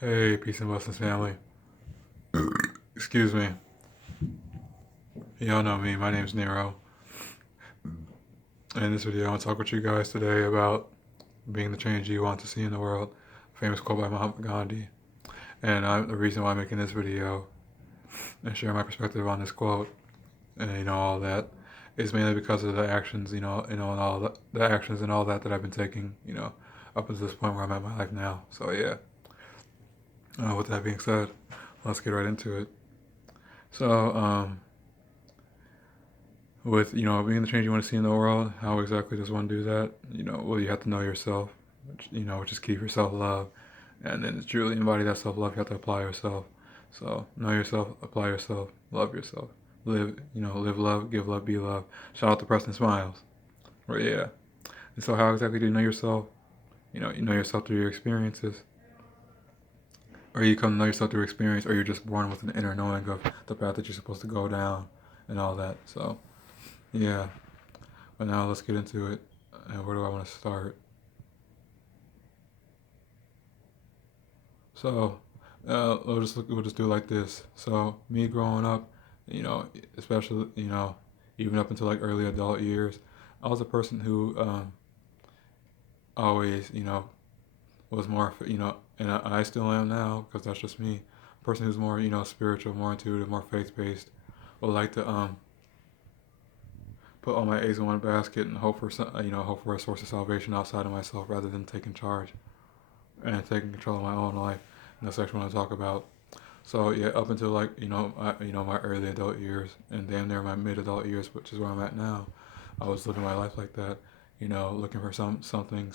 Hey, peace and blessings, family. Excuse me. Y'all know me. My name's Nero. In this video, I want to talk with you guys today about being the change you want to see in the world. Famous quote by Mahatma Gandhi. And the reason why I'm making this video and share my perspective on this quote and all that is mainly because of the actions, and all the actions and all that I've been taking, up until this point where I'm at my life now. So yeah. With that being said, let's get right into it. So, with being the change you want to see in the world, how exactly does one do that? Well, you have to know yourself, which is key for self-love, and then to truly embody that self-love, you have to apply yourself. So know yourself, apply yourself, love yourself, live love, give love, be love. Shout out to Preston Smiles. Right, yeah. And so how exactly do you know yourself? You know yourself through your experiences, or you come to know yourself through experience, or you're just born with an inner knowing of the path that you're supposed to go down, and all that. So yeah. But now let's get into it. Where do I want to start? So we'll just do it like this. So me growing up, especially even up until like early adult years, I was a person who always was more and I still am now because that's just me. A person who's more spiritual, more intuitive, more faith based. Would like to put all my eggs in one basket and hope for hope for a source of salvation outside of myself rather than taking charge and taking control of my own life. And that's actually what I talk about. So yeah, up until like my early adult years and damn near my mid adult years, which is where I'm at now, I was living my life like that. Looking for something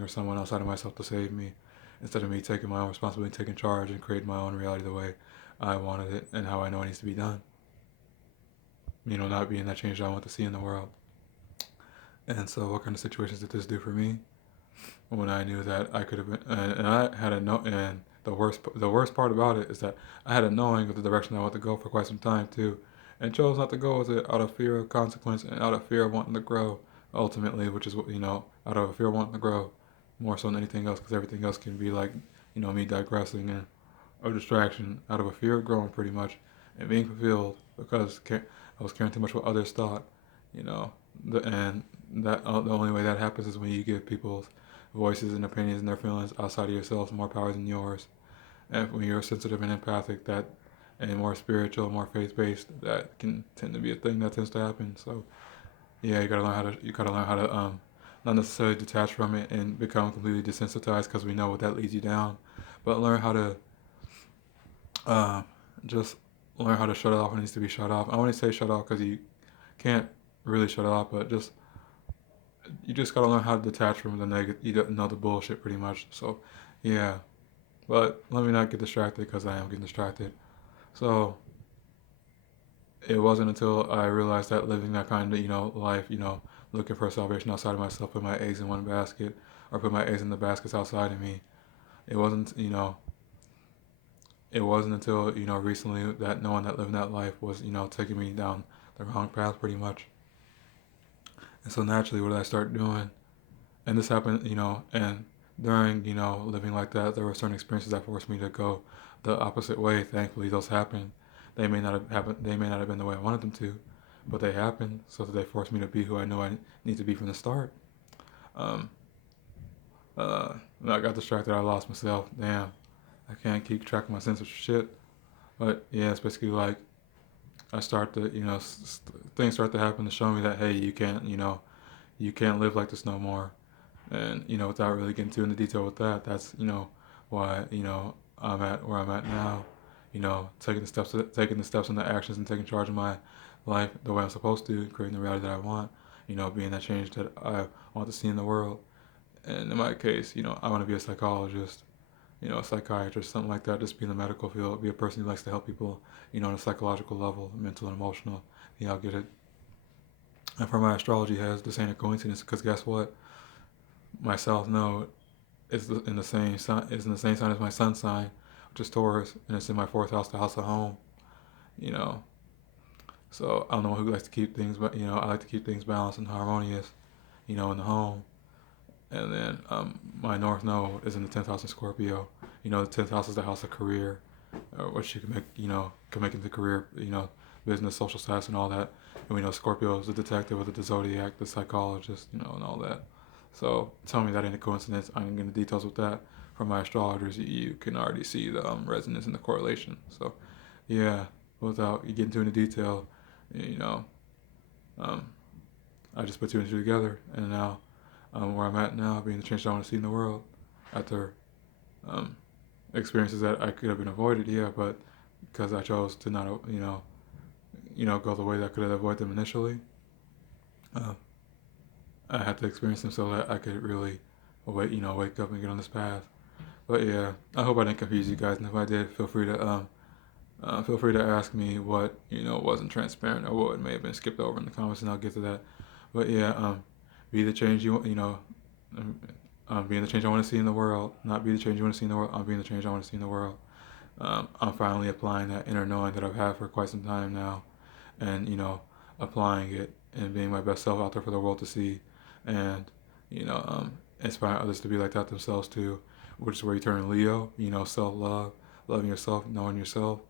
or someone outside of myself to save me, instead of me taking my own responsibility, taking charge, and creating my own reality the way I wanted it and how I know it needs to be done. Not being that change I want to see in the world. And so, what kind of situations did this do for me? When I knew that I could have been, and I had a no, and the worst part about it is that I had a knowing of the direction I wanted to go for quite some time too, and chose not to go with it out of fear of consequence and out of fear of wanting to grow ultimately, which is what out of a fear of wanting to grow more so than anything else, because everything else can be like me digressing and a distraction out of a fear of growing pretty much and being fulfilled because I was caring too much what others thought, you know, and that the only way that happens is when you give people's voices and opinions and their feelings outside of yourself more power than yours. And when you're sensitive and empathic, that and more spiritual, more faith based, that can tend to be a thing that tends to happen. So yeah, you gotta learn how to not necessarily detach from it and become completely desensitized because we know what that leads you down, but learn how to uh, just learn how to shut it off when it needs to be shut off. I want to say shut off because you can't really shut it off, but just you just gotta learn how to detach from the negative, the bullshit, pretty much. So, yeah. But let me not get distracted because I am getting distracted. So it wasn't until I realized that living that kind of life, looking for salvation outside of myself, put my eggs in one basket, or put my eggs in the baskets outside of me. It wasn't it wasn't until recently that knowing that living that life was taking me down the wrong path pretty much. And so naturally, what did I start doing? And this happened, and during living like that, there were certain experiences that forced me to go the opposite way. Thankfully, those happened. They may not have happened. They may not have been the way I wanted them to, but they happened so that they forced me to be who I know I need to be from the start. Um, I got distracted. I lost myself. Damn, I can't keep track of my sense of shit. But yeah, it's basically like I start to, things start to happen to show me that hey, you can't live like this no more. And without really getting too into detail with that, that's why I'm at where I'm at now. Taking the steps and the actions and taking charge of my life the way I'm supposed to, creating the reality that I want. Being that change that I want to see in the world. And in my case, I want to be a psychologist, a psychiatrist, something like that. Just be in the medical field, be a person who likes to help people, on a psychological level, mental and emotional. Yeah, I'll get it. And for my astrology has this ain't a coincidence because guess what? My south node is in the same sign as my sun sign, which is Taurus, and it's in my fourth house, the house of home. You know, so I'm the one who likes to keep things, but I like to keep things balanced and harmonious. In the home, And then my North Node is in the 10th house in Scorpio. The 10th house is the house of career, which you can make, can make into career, business, social status, and all that. And we know Scorpio is the detective with the zodiac, the psychologist, and all that. So tell me that ain't a coincidence. I'm going into details with that. From my astrologers, you can already see the resonance and the correlation. So, yeah, without you getting too into detail, you know, um, I just put two and two together, and now where I'm at now, being the change I want to see in the world, after um, experiences that I could have been avoided, yeah, but because I chose to not, go the way that I could have avoided them initially, uh, I had to experience them so that I could really wake up and get on this path. But yeah, I hope I didn't confuse you guys, and if I did, feel free to ask me what wasn't transparent or what may have been skipped over in the comments, and I'll get to that. But yeah, be the change being the change I want to see in the world. Not be the change you want to see in the world. I'm being the change I want to see in the world. I'm finally applying that inner knowing that I've had for quite some time now, and applying it and being my best self out there for the world to see, and you know, um, inspire others to be like that themselves too. Which is where you turn Leo. Self love, loving yourself, knowing yourself,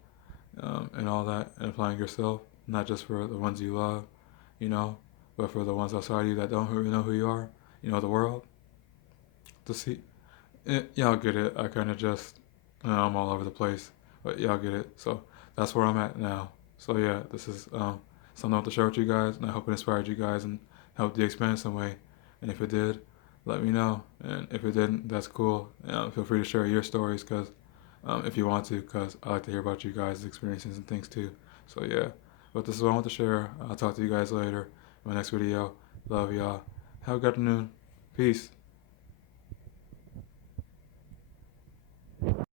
and all that, and applying yourself, not just for the ones you love, you know, but for the ones outside you that don't really know who you are, the world, to see. Y'all get it. I kind of just, I'm all over the place, but y'all get it. So that's where I'm at now. So yeah, this is something I want to share with you guys, and I hope it inspired you guys and helped you expand in some way. And if it did, let me know. And if it didn't, that's cool. Feel free to share your stories, because if you want to, because I like to hear about you guys' experiences and things too. So yeah, but this is what I want to share. I'll talk to you guys later in my next video. Love y'all. Have a good afternoon. Peace.